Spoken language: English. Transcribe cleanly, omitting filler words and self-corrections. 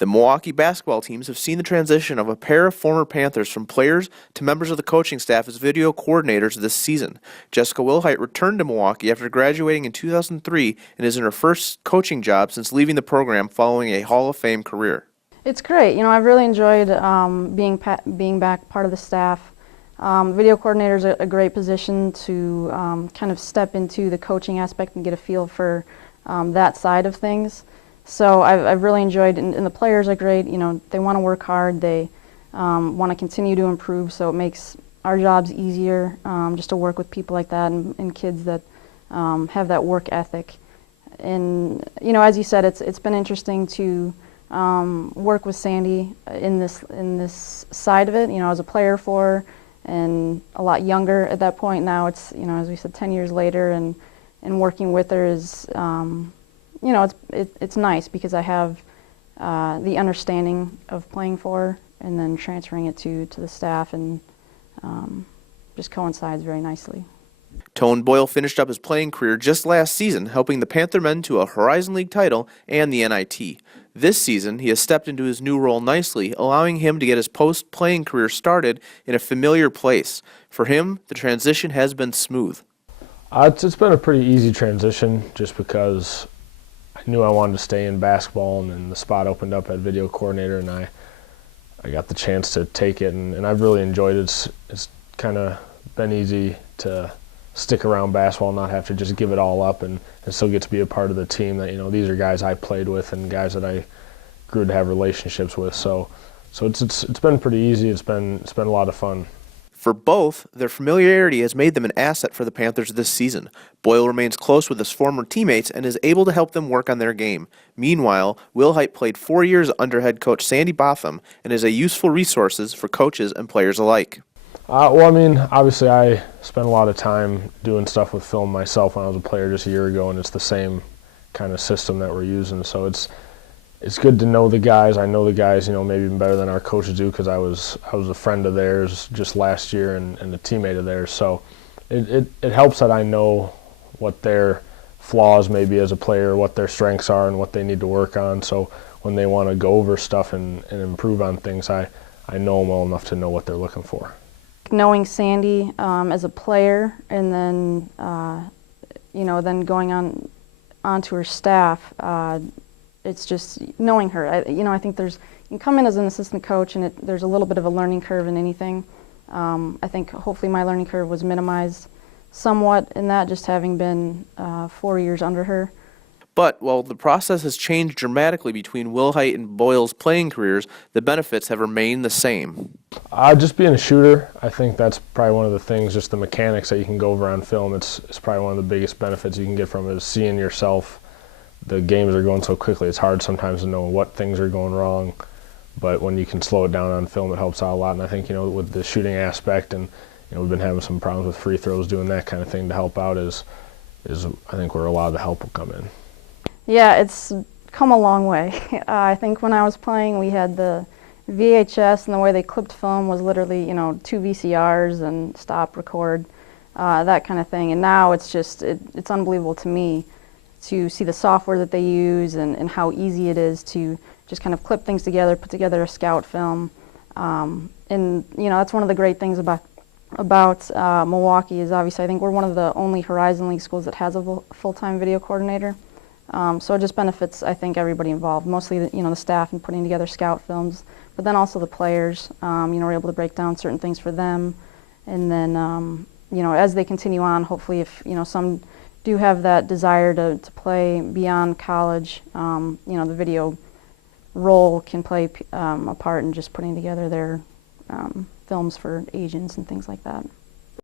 The Milwaukee basketball teams have seen the transition of a pair of former Panthers from players to members of the coaching staff as video coordinators this season. Jessica Wilhite returned to Milwaukee after graduating in 2003 and is in her first coaching job since leaving the program following a Hall of Fame career. It's great. You know, I've really enjoyed being back part of the staff. Video coordinator is a great position to kind of step into the coaching aspect and get a feel for that side of things. So I've really enjoyed, and the players are great. You know, they want to work hard. They want to continue to improve. So it makes our jobs easier just to work with people like that and kids that have that work ethic. And you know, as you said, it's been interesting to work with Sandy in this side of it. You know, I was a player for her and a lot younger at that point. Now it's, you know, as we said, 10 years later, and working with her is, you know, it's nice because I have the understanding of playing for her and then transferring it to the staff, and just coincides very nicely. Tone Boyle finished up his playing career just last season, helping the Panther men to a Horizon League title and the NIT. This season, he has stepped into his new role nicely, allowing him to get his post-playing career started in a familiar place. For him, the transition has been smooth. It's been a pretty easy transition just because I knew I wanted to stay in basketball, and then the spot opened up at video coordinator, and I got the chance to take it, and I've really enjoyed it. It's kind of been easy to stick around basketball and not have to just give it all up and still get to be a part of the team that, you know, these are guys I played with and guys that I grew to have relationships with. So it's been pretty easy. It's been a lot of fun. For both, their familiarity has made them an asset for the Panthers this season. Boyle remains close with his former teammates and is able to help them work on their game. Meanwhile, Wilhite played 4 years under head coach Sandy Botham and is a useful resource for coaches and players alike. Well, I mean, obviously I spent a lot of time doing stuff with film myself when I was a player just a year ago, and it's the same kind of system that we're using. So it's good to know the guys. I know the guys, you know, maybe even better than our coaches do, because I was a friend of theirs just last year and a teammate of theirs. So it helps that I know what their flaws may be as a player, what their strengths are, and what they need to work on. So when they want to go over stuff and improve on things, I know them well enough to know what they're looking for. Knowing Sandy as a player, and then you know, then going onto her staff, it's just knowing her. You know, I think you can come in as an assistant coach, and there's a little bit of a learning curve in anything. I think hopefully my learning curve was minimized somewhat in that, just having been 4 years under her. But while the process has changed dramatically between Wilhite and Boyle's playing careers, the benefits have remained the same. Just being a shooter, I think that's probably one of the things, just the mechanics that you can go over on film. It's probably one of the biggest benefits you can get from it, is seeing yourself. The games are going so quickly, it's hard sometimes to know what things are going wrong. But when you can slow it down on film, it helps out a lot. And I think, you know, with the shooting aspect, and you know, we've been having some problems with free throws, doing that kind of thing to help out is I think where a lot of the help will come in. Yeah, it's come a long way. I think when I was playing, we had the VHS, and the way they clipped film was literally, you know, 2 VCRs and stop, record, that kind of thing. And now it's just, it's unbelievable to me to see the software that they use and how easy it is to just kind of clip things together, put together a scout film. And, you know, that's one of the great things about Milwaukee is, obviously, I think we're one of the only Horizon League schools that has a full-time video coordinator. So it just benefits, I think, everybody involved, mostly the staff in putting together scout films, but then also the players. You know, we're able to break down certain things for them, and then you know, as they continue on, hopefully, if you know, some do have that desire to play beyond college, you know, the video role can play a part in just putting together their films for agents and things like that.